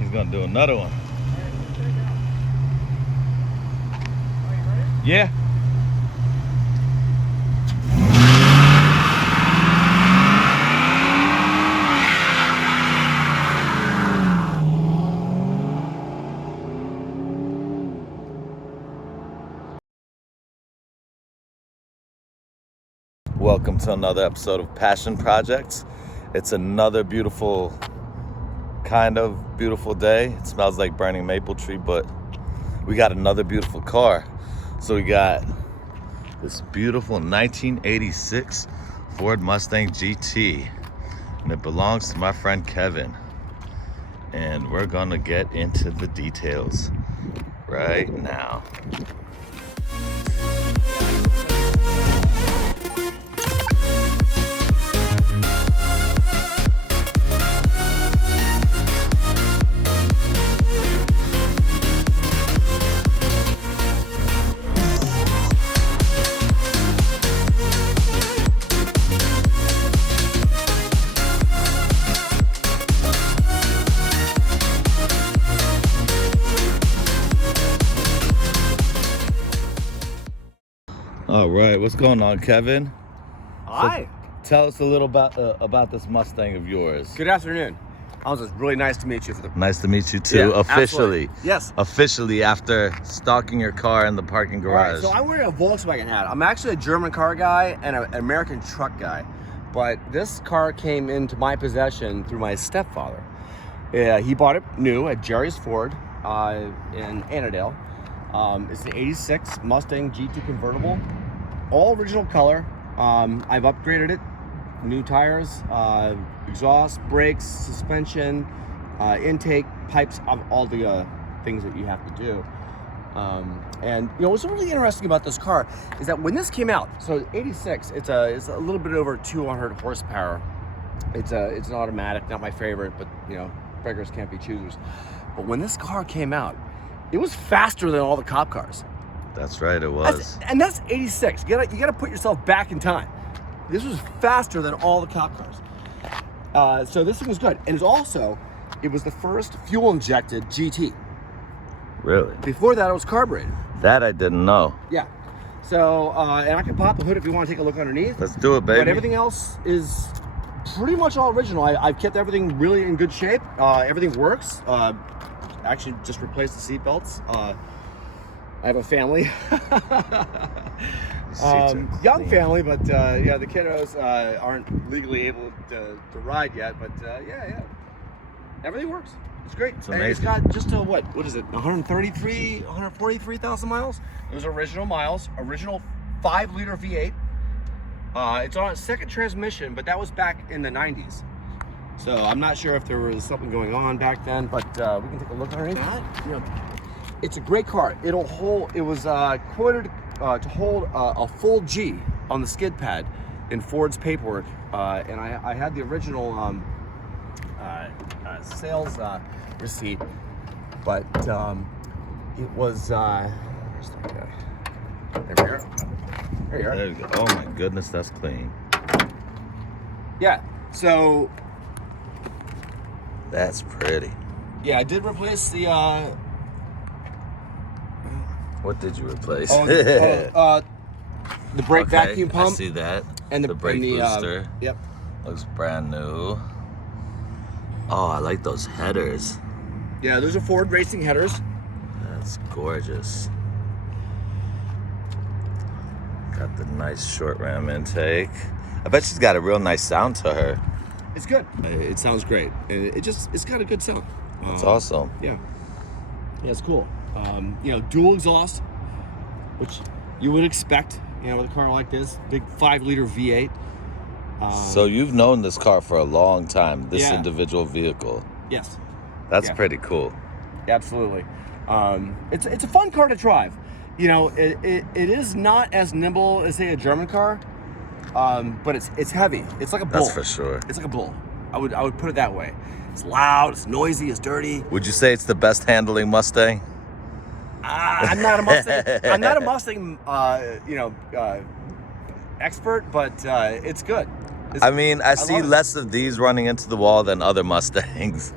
He's gonna do another one. Yeah. Welcome to another episode of Passion Projects. It's another beautiful, kind of beautiful day. It smells like burning maple tree, but we got another beautiful car. So we got this beautiful 1986 Ford Mustang GT, and it belongs to my friend Kevin. And we're gonna get into the details right now. All right, what's going on, Kevin? Hi. So, tell us a little about this Mustang of yours. Good afternoon. It's really nice to meet you. Nice to meet you too. Yeah, officially. absolutely. Yes. Officially, after stalking your car in the parking garage. Right, so I'm wearing a Volkswagen hat. I'm actually a German car guy and an American truck guy, but this car came into my possession through my stepfather. He bought it new at Jerry's Ford in Annandale. It's the '86 Mustang GT convertible, all original color. I've upgraded it, new tires, exhaust, brakes, suspension, intake, pipes, all the things that you have to do. And you know what's really interesting about this car is that when this came out, so '86, it's a little bit over 200 horsepower. It's an automatic, not my favorite, but you know, beggars can't be choosers. But when this car came out, it was faster than all the cop cars. That's right, it was. And that's '86. You gotta put yourself back in time. This was faster than all the cop cars. So this thing was good. And it was the first fuel injected GT. Really? Before that, it was carbureted. That I didn't know. Yeah. So, and I can pop the hood if you want to take a look underneath. Let's do it, baby. But everything else is pretty much all original. I've kept everything really in good shape. Everything works. Actually, just replaced the seat belts. I have a family. Young family, but yeah, the kiddos aren't legally able to ride yet. But yeah, everything works. It's great. It's and it's got just what is it? 143,000 miles. It was original miles. Original 5-liter V8. It's on a second transmission, but that was back in the '90s. So I'm not sure if there was something going on back then, but we can take a look underneath that. You know, it's a great car. It'll hold. It was quoted to hold a full G on the skid pad in Ford's paperwork, and I had the original sales receipt, but it was. Where's that guy? There we are. There you are. There you go. Oh my goodness, that's clean. Yeah. So. That's pretty. Yeah, I did replace the. What did you replace? The brake vacuum pump. I see that. And the brake booster. Yep. Looks brand new. Oh, I like those headers. Yeah, those are Ford racing headers. That's gorgeous. Got the nice short ram intake. I bet she's got a real nice sound to her. It's good. It sounds great. It's got a good sound. That's awesome. Yeah. Yeah, it's cool. You know, dual exhaust, which you would expect, you know, with a car like this, big 5-liter V8. So you've known this car for a long time, this Yeah. individual vehicle. Yes. That's Yeah. pretty cool. Absolutely. It's a fun car to drive. You know, it is not as nimble as, say, a German car, but it's heavy. It's like a bull. That's for sure. It's like a bull. I would put it that way. It's loud, it's noisy, it's dirty. Would you say it's the best handling Mustang? I'm not a Mustang. I'm not a Mustang, expert, but it's good. I mean, I see love it. less of these running into the wall than other Mustangs.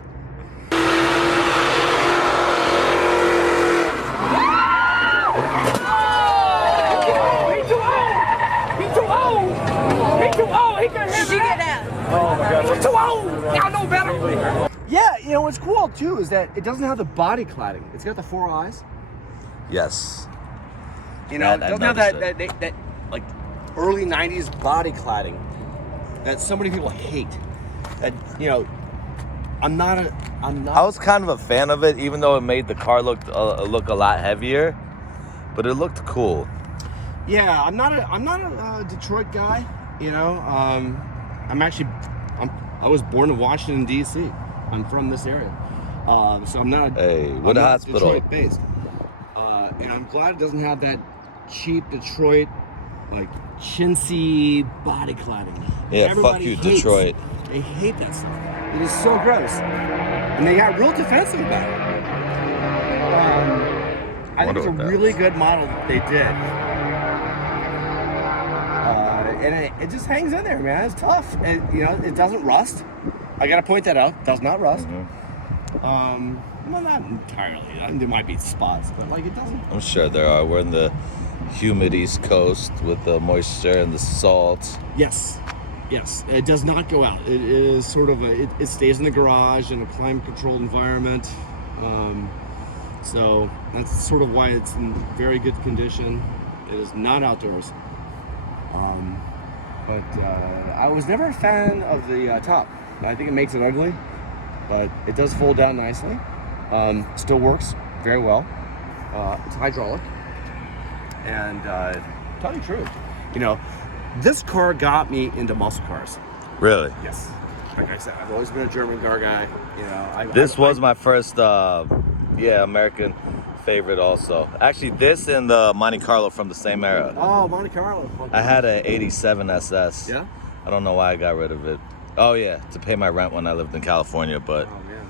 what's cool too is that it doesn't have the body cladding. It's got the 4 eyes. Yes. You know, it I doesn't have noticed that like early 90s body cladding that so many people hate. That, you know, I'm not. I was kind of a fan of it, even though it made the car look a lot heavier, but it looked cool. Yeah, I'm not a Detroit guy. You know, I was born in Washington D.C. I'm from this area, so I'm not. Hey, what I'm not hospital? Detroit based, and I'm glad it doesn't have that cheap Detroit, like chintzy body cladding. Yeah, Everybody fuck you, hates, Detroit. They hate that stuff. It is so gross, and they got real defensive about it. I think it's a really good model that they did. And it just hangs in there, man. It's tough. And, you know, it doesn't rust. I gotta point that out. It does not rust. Well, not entirely. There might be spots, but like it doesn't. I'm sure there are. We're in the humid East Coast with the moisture and the salt. Yes. It does not go out. It is sort of it stays in the garage in a climate-controlled environment. So that's sort of why it's in very good condition. It is not outdoors. But I was never a fan of the top. I think it makes it ugly, but it does fold down nicely. Still works very well. It's hydraulic. And tell you the truth, you know, this car got me into muscle cars. Really? Yes. Like I said, I've always been a German car guy. You know, This was my first, American favorite also. Actually, this and the Monte Carlo from the same era. Oh, Monte Carlo. I had an 87 SS. Yeah? I don't know why I got rid of it. Oh yeah, to pay my rent when I lived in California, but Oh, man.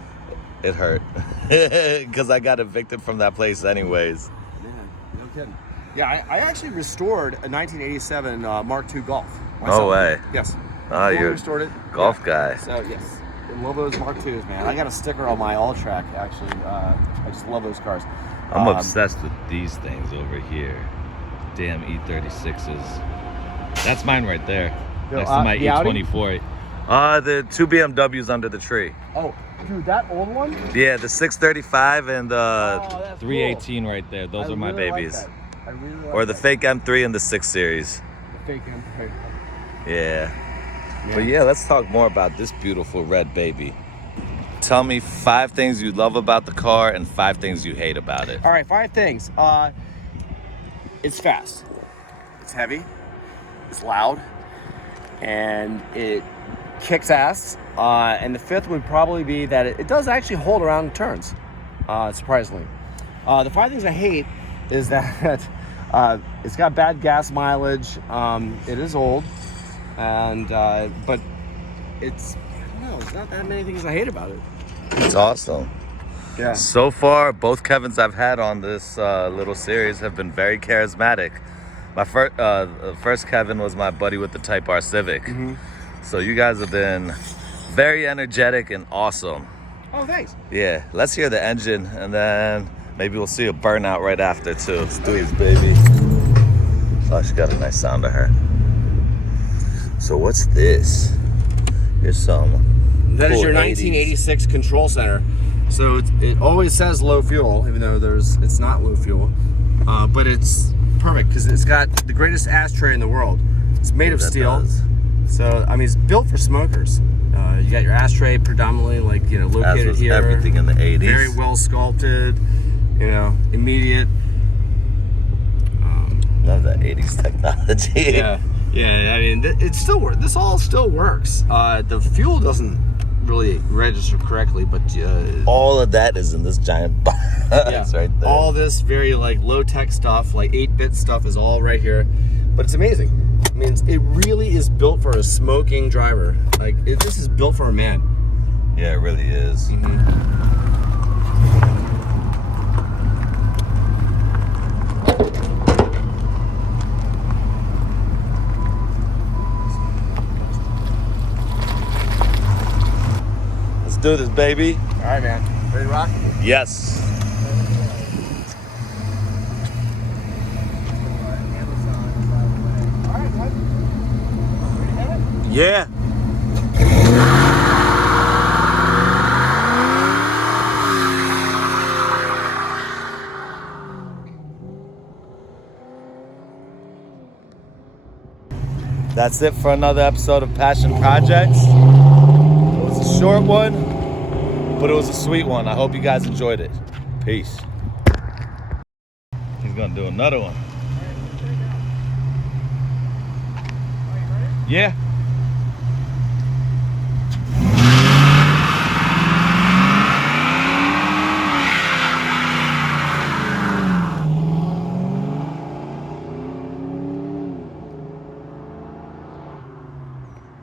it hurt. Because I got evicted from that place anyways. Man, no kidding. Yeah, I actually restored a 1987 Mark II Golf. No way. Yes. Oh, Fully you're restored it. golf Yeah. guy. So, yes. I love those Mark IIs, man. I got a sticker on my all-track, actually. I just love those cars. I'm obsessed with these things over here. Damn E36s. That's mine right there. Next to my the Audi? E24. The 2 BMWs under the tree. Oh, dude, that old one? Yeah, the 635 and the that's 318 right there. Those are my really like babies. that. I really like Or the that. fake M3 and the 6 Series. The fake M3. Yeah. But yeah, let's talk more about this beautiful red baby. Tell me 5 things you love about the car and 5 things you hate about it. All right, 5 things. It's fast. It's heavy. It's loud. And it kicks ass. And the 5th would probably be that it does actually hold around in turns, surprisingly. The 5 things I hate is that it's got bad gas mileage. It is old. And but it's, I don't know, it's not that many things I hate about it. It's awesome. Yeah. So far, both Kevins I've had on this little series have been very charismatic. My first Kevin was my buddy with the Type R Civic. Mm-hmm. So you guys have been very energetic and awesome. Oh, thanks. Yeah, let's hear the engine and then maybe we'll see a burnout right after too. Let's do this, baby. Oh, she got a nice sound to her. So what's this? Here's some That is cool your 1986 control center. So it always says low fuel, even though it's not low fuel. But it's perfect because it's got the greatest ashtray in the world. It's made of steel. Does. So, I mean, it's built for smokers. You got your ashtray predominantly, like, you know, As located was here. everything in the 80s. Very well sculpted, you know, immediate. Love that 80s technology. Yeah, I mean, it still works. This all still works. The fuel doesn't really register correctly, but All of that is in this giant box right there. all this very like low-tech stuff, like 8-bit stuff, is all right here. But it's amazing. I mean, it really is built for a smoking driver. Like, this is built for a man. Yeah, it really is. Let's do this, baby. All right, man. Ready to rock? Yes. All right, bud. Ready to hit it? Yeah. That's it for another episode of Passion Projects. It was a short one, but it was a sweet one. I hope you guys enjoyed it. Peace. He's gonna do another one. Yeah.